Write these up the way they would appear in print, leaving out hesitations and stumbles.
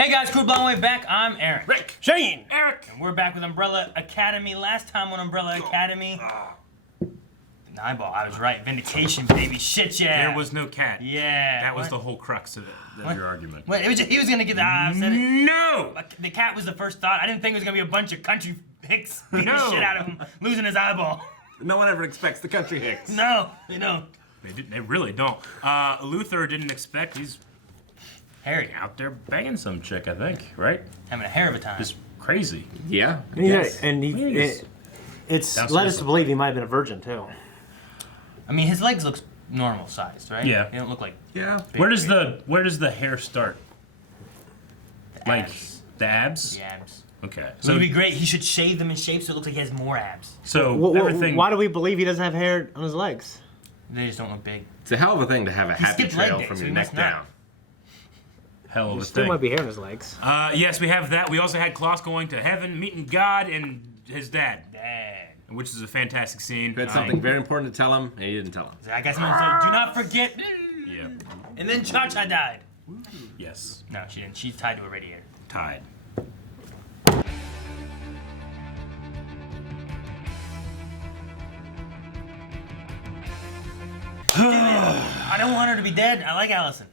Hey guys, Crew Blowing Way back. I'm Aaron. Rick. Shane. Eric. And we're back with Umbrella Academy. Last time on Umbrella Academy, eyeball. I was right. Vindication, baby. Shit, yeah. There was no cat. Yeah. That was the whole crux of your argument. Wait, he was gonna get the. I said it. No. The cat was the first thought. I didn't think it was gonna be a bunch of country hicks beating the shit out of him, losing his eyeball. No one ever expects the country hicks. No, they don't. They really don't. Luther didn't expect. He's Harry out there banging some chick, I think, right? having a hair of a time. Just crazy. Yeah. And it's led us to believe he might have been a virgin too. I mean, his legs look normal sized, right? Yeah. They don't look like. Yeah. Where does the hair start? The abs. The abs? The abs. Okay. So it'd be great. He should shave them in shape so it looks like he has more abs. So everything. Why do we believe he doesn't have hair on his legs? They just don't look big. It's a hell of a thing to have a happy skipped leg trail day, from so your he neck must not. down. Hell of a Still thing. might be hair on his legs. Yes, we have that. We also had Klaus going to heaven, meeting God and his dad, which is a fantastic scene. He had something very important to tell him, and he didn't tell him. I guess someone said, "Do not forget." Yeah. And then Cha-Cha died. Yes. No, she didn't. She's tied to a radiator. Tied. I don't want her to be dead. I like Allison.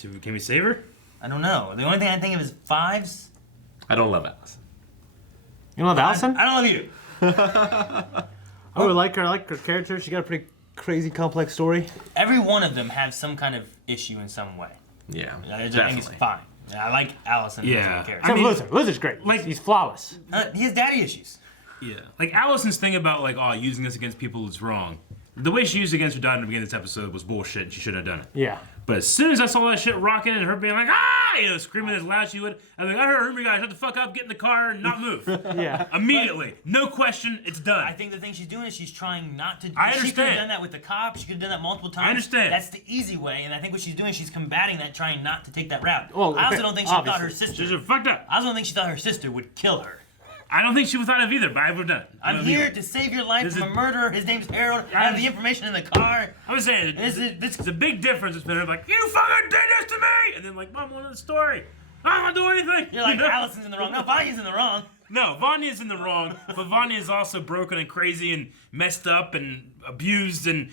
Can we save her? I don't know. The only thing I think of is fives. I don't love Allison. You don't love Allison? I don't love you. I would like her. I like her character. She got a pretty crazy, complex story. Every one of them have some kind of issue in some way. Yeah, I just definitely. think it's fine. I like Allison as Yeah. a character. Except Luther. Luther's great. like- He's flawless. He has daddy issues. Yeah. Like Allison's thing about using this against people is wrong. The way she used it against her daughter in the beginning of this episode was bullshit. And she shouldn't have done it. Yeah. But as soon as I saw that shit rocking and her being like, screaming as loud as she would, I was like, I heard you guys, shut the fuck up, get in the car, and not move. Yeah. Immediately. No question, it's done. I think the thing she's doing is she's trying not to. I She could have understand. done that with the cops. She could have done that multiple times. I understand. That's the easy way, and I think what she's doing, she's combating that, trying not to take that route. Well, I also don't think she thought her obviously. sister. She's fucked up. I also don't think she thought her sister would kill her. I don't think she was thought of either, but I would have done it. I'm here to save your life This from is- a murderer. His name's Harold. I have the information in the car. I was saying, This it's a big difference between her like, you fucking did this to me! And then like, Mom wanted the story. I don't do anything. You're like, You know? Allison's in the wrong. No, Vanya's in the wrong. No, Vanya's in the wrong, but Vanya is also broken and crazy and messed up and abused and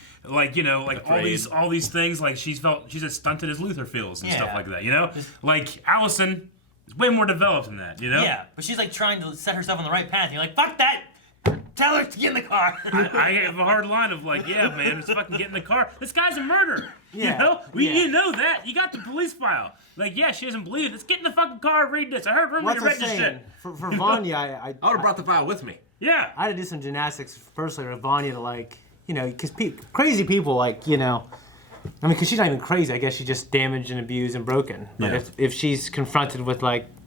all these things. Like she's as stunted as Luther feels and stuff Yeah. like that. You know, like Allison is way more developed than that. You know. Yeah, but she's like trying to set herself on the right path. You're like, fuck that. Tell her to get in the car. I have a hard line of like, yeah, man, just fucking get in the car. This guy's a murderer. Yeah, You know? yeah. You know that. You got the police file. Like, yeah, she doesn't believe it. Let's get in the fucking car and read this. I heard rumors What's you I read this saying? shit. For Vanya, I would have brought the file with me. Yeah. I had to do some gymnastics personally with Vanya to because crazy people because she's not even crazy. I guess she's just damaged and abused and broken. But Yeah. if she's confronted with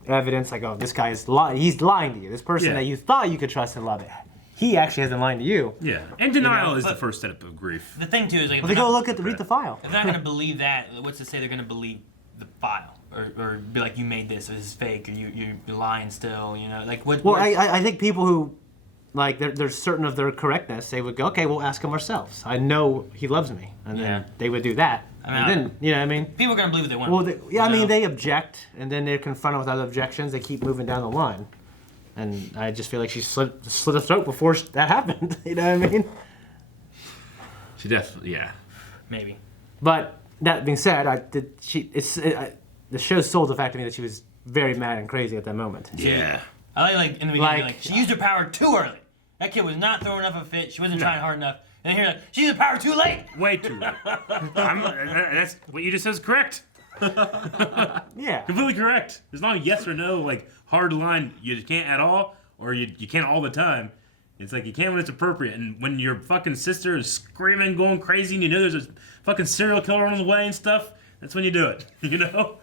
evidence like, oh, this guy is he's lying to you. This person Yeah. that you thought you could trust and love it, he actually hasn't lied to you. Yeah. And denial is the but- first step of grief. The thing too is like, if Well, they they're go not- read the file. if they're not gonna believe that, what's to say they're gonna believe the file or be like, you made this is fake or you're lying still. You know, like what? Well, I think people who they're certain of their correctness, they would go, okay, we'll ask him ourselves. I know he loves me, and Yeah. then they would do that. I mean, and then you know what I mean. people are gonna believe what they want. Well, I mean, know? they object, and then they're confronted with other objections. They keep moving down the line, and I just feel like she slit her throat before that happened. You know what I mean? She definitely, yeah. Maybe. But that being said, the show sold the fact to me that she was very mad and crazy at that moment. Yeah. I like in the beginning, Like- she used her power too early. That kid was not throwing enough of a fit. She wasn't trying hard enough. And here, like, she used her power too late. Way too late. That's what you just said is correct. Yeah. Completely correct. There's not a yes or no, like, hard line, you can't at all, or you can't all the time. It's like you can when it's appropriate. And when your fucking sister is screaming, going crazy, and you know there's a fucking serial killer on the way and stuff, that's when you do it. You know?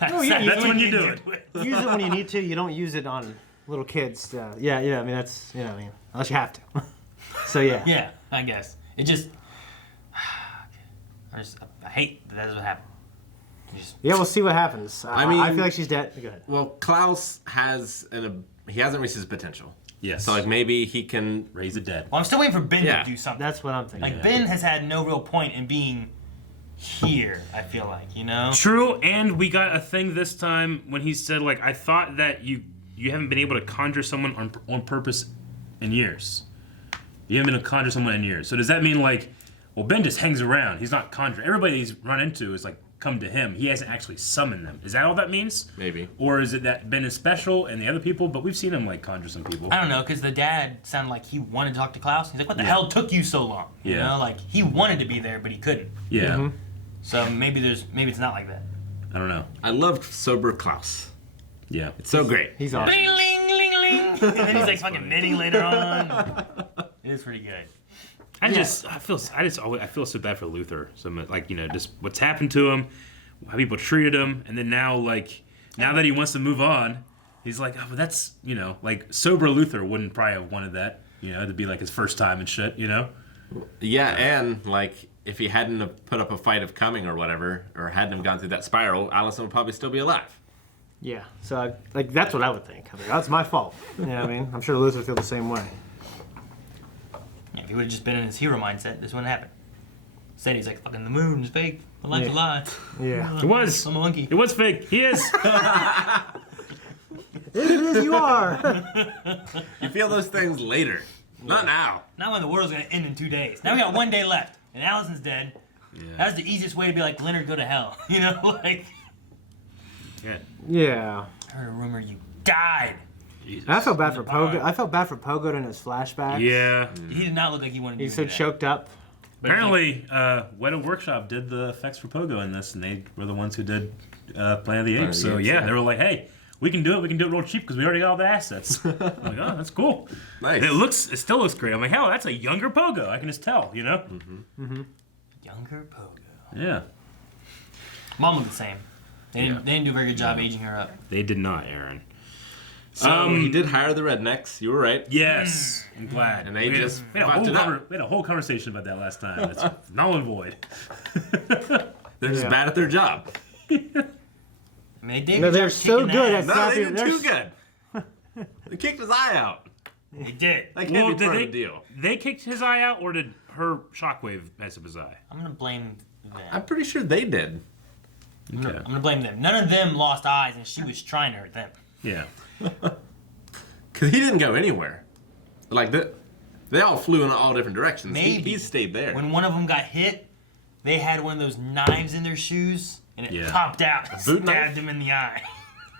That's when you do it. Use it when you need to. You don't use it on little kids. Yeah. I mean, that's unless you have to. So yeah. Yeah, I guess. It just... I hate that that's what happened. Yeah, we'll see what happens. I mean- I feel like she's dead. Go ahead. Well, Klaus he hasn't reached his potential. Yes. So maybe he can. Raise the dead. Well, I'm still waiting for Ben Yeah. to do something. That's what I'm thinking. Like, Ben has had no real point in being here. I feel like, you know. True, and we got a thing this time when he said, like, I thought that you haven't been able to conjure someone on purpose in years. You haven't been able to conjure someone in years. So does that mean, like, well, Ben just hangs around. He's not conjuring. Everybody he's run into is, like, come to him. He hasn't actually summoned them. Is that all that means? Maybe. Or is it that Ben is special and the other people, but we've seen him, like, conjure some people. I don't know, because the dad sounded like he wanted to talk to Klaus. He's like, what the hell took you so long? You know, like, he wanted to be there, but he couldn't. Yeah. So maybe it's not like that. I don't know. I loved sober Klaus. Yeah. It's so great. He's awesome. Bling, ling, ling, ling. And then he's like fucking knitting later on. It is pretty good. I feel so bad for Luther. So like, you know, just what's happened to him, how people treated him, and then now that he wants to move on, he's like, oh, but that's, you know, like sober Luther wouldn't probably have wanted that, you know, to be like his first time and shit, you know. Yeah, and like if he hadn't have put up a fight of coming or whatever, or hadn't have gone through that spiral, Allison would probably still be alive. Yeah, so that's what I would think. I mean, that's my fault. You know what I mean? I'm sure Liz would feel the same way. Yeah, if he would have just been in his hero mindset, this wouldn't happen. Instead, he's like, fucking the moon is fake. The light's a lie. Yeah. It was. I'm a monkey. It was fake. He is. It is, you are. You feel those things later, not now. Not when the world's gonna end in 2 days. Now we got 1 day left, and Allison's dead. Yeah. That's the easiest way to be like, Leonard, go to hell. You know, like. Yeah. Yeah. I heard a rumor you died. Jesus. I felt bad for Pogo. Pogo. I felt bad for Pogo in his flashbacks. Yeah. He did not look like he wanted to He's do so that. choked up. But Apparently, Weta Workshop did the effects for Pogo in this, and they were the ones who did Planet of the Apes. So yeah, they were like, "Hey, we can do it. We can do it real cheap because we already got all the assets." I'm like, "Oh, that's cool." Nice. And it still looks great. I'm like, "Hell, that's a younger Pogo. I can just tell, you know." Younger Pogo. Yeah. Mom looked the same. They didn't do a very good job aging her up. They did not, Aaron. So he did hire the rednecks. You were right. Yes, I'm glad. And they just we had fucked it up. a whole conversation about that last time. It's null and void. They're just Yeah. bad at their job. I mean, they did. No, good they're job so kicking good ass. at- No, they Copy- did too good. They kicked his eye out. They did. That can't Well, be part of the deal. They kicked his eye out, or did her shockwave mess up his eye? I'm gonna blame them. I'm pretty sure they did. I'm gonna blame them. None of them lost eyes, and she was trying to hurt them. Yeah. Because he didn't go anywhere. Like, they all flew in all different directions. Maybe. He stayed there. When one of them got hit, they had one of those knives in their shoes, and it Yeah. popped out and boot stabbed knife? him in the eye.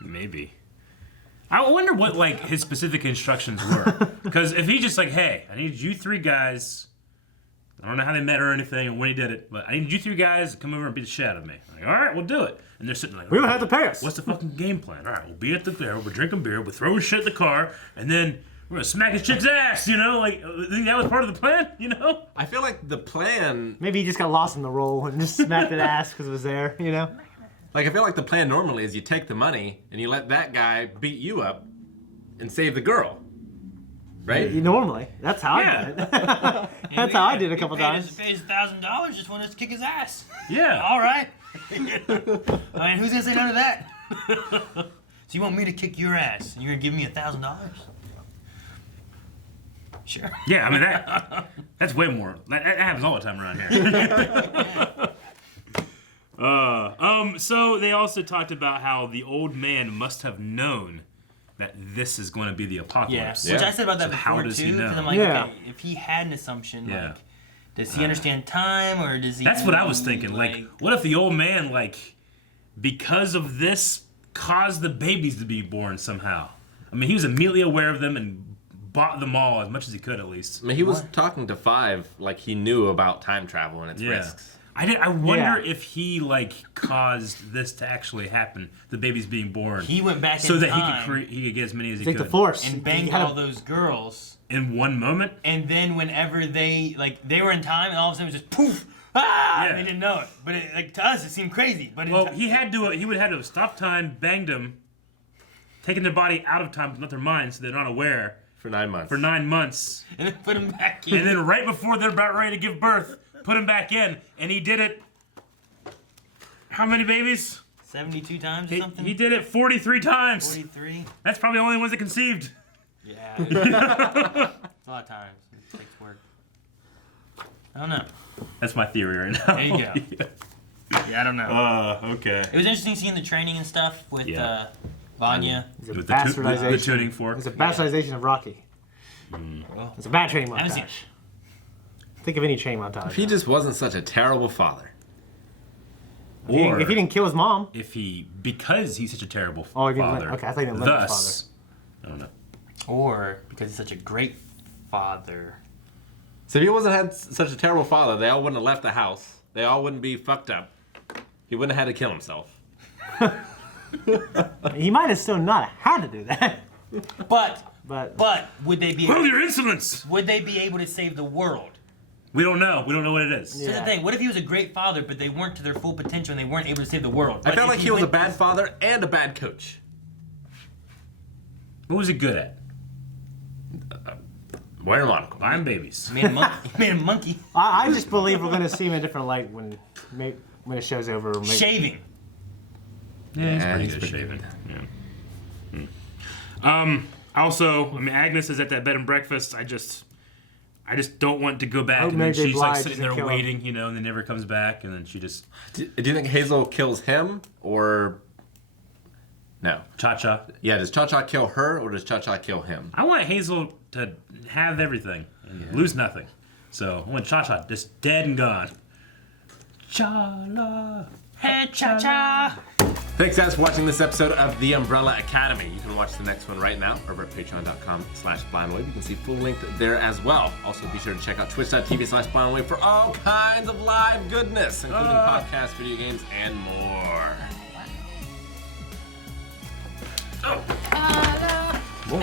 Maybe. I wonder what like his specific instructions were. Because if he just like, hey, I need you three guys. I don't know how they met or anything or when he did it, but I need you three guys to come over and beat the shit out of me. I'm like, all right, we'll do it. And they're sitting like, We don't have to pay us. what's the fucking game plan? All right, we'll be at the bar, we're drinking beer, we're throwing shit in the car, and then we're gonna smack his chick's ass. You know, like I think that was part of the plan. You know? I feel like the plan, Maybe he just got lost in the role and just smacked it ass because it was there, you know? I feel like the plan normally is you take the money and you let that guy beat you up and save the girl. Right? Normally. That's how I did it. That's how I did it a couple times. He pays $1,000, just wanted us to kick his ass. Yeah. All right. I mean, who's gonna say no to that? So you want me to kick your ass, and you're gonna give me $1,000? Sure. Yeah, I mean that's way more. That happens all the time around here. So they also talked about how the old man must have known that this is going to be the Yeah. apocalypse. Which I said about that So how before does he too. know? Because I'm like, Yeah. okay, if he had an assumption, Yeah. like, does he understand time or does he? That's what I was thinking. Like, what if the old man, like, because of this, caused the babies to be born somehow? I mean, he was immediately aware of them and bought them all as much as he could, at least. I mean, he was talking to Five like he knew about time travel and its Yeah. risks. I wonder Yeah. if he like caused this to actually happen, the babies being born, He went back so in that time he could get as many as he Take could the force. and banged He had all a- those girls. in one moment. And then whenever they were in time, and all of a sudden it was just poof, ah, Yeah. and they didn't know it. But to us, it seemed crazy. But Well, he would have had to have stopped time, banged them, taken their body out of time, but not their mind, so they're not aware For 9 months. for 9 months, and then put him back in. and then right before they're about ready to give birth, put him back in, and he did it. How many babies? 72 times or something. He did it 43 times. 43. That's probably the only ones that conceived. Yeah. It's a lot of times. It takes work. I don't know. That's my theory right now. There you go. Yeah, I don't know. Okay. It was interesting seeing the training and stuff with Yeah. Vanya. It's a With bastardization. the tuning fork. It's a bastardization of Rocky. It's a bad training haven't seen- montage. Think of any training montage. If he just wasn't such a terrible father. Or if he didn't kill his mom. because he's such a terrible Oh, he didn't father. okay, I thought he didn't let his Thus, I don't know. Or because he's such a great father. So if he wasn't had such a terrible father, they all wouldn't have left the house. They all wouldn't be fucked up. He wouldn't have had to kill himself. He might have still not had to do that. But would they be? Well, your insolence! Would they be able to save the world? We don't know. We don't know what it is. So the thing, what if he was a great father, but they weren't to their full potential and they weren't able to save the world? I felt like he was a went- bad father and a bad coach. What was he good at? Wearing a monocle. Buying babies. Made a monkey. He made a monkey. I just believe we're going to see him in a different light when the show's over. Maybe. Shaving. Yeah, he's Yeah, pretty he's good at pretty shaving. Yeah. Also, I mean, Agnes is at that bed and breakfast. I just don't want to go back, hope and then Mary J. she's like Blige sitting doesn't there kill him. waiting, you know, and then never comes back, and then she just Do you think Hazel kills him or no? cha-cha. Yeah, does Cha-Cha kill her or does Cha-Cha kill him? I want Hazel to have everything and lose nothing. So I want Cha-Cha just dead and gone. Cha-la. Hey, cha-cha. Thanks guys for watching this episode of The Umbrella Academy. You can watch the next one right now over at patreon.com/blindwave. You can see full length there as well. Also be sure to check out twitch.tv/blindwave for all kinds of live goodness, including podcasts, video games, and more. More.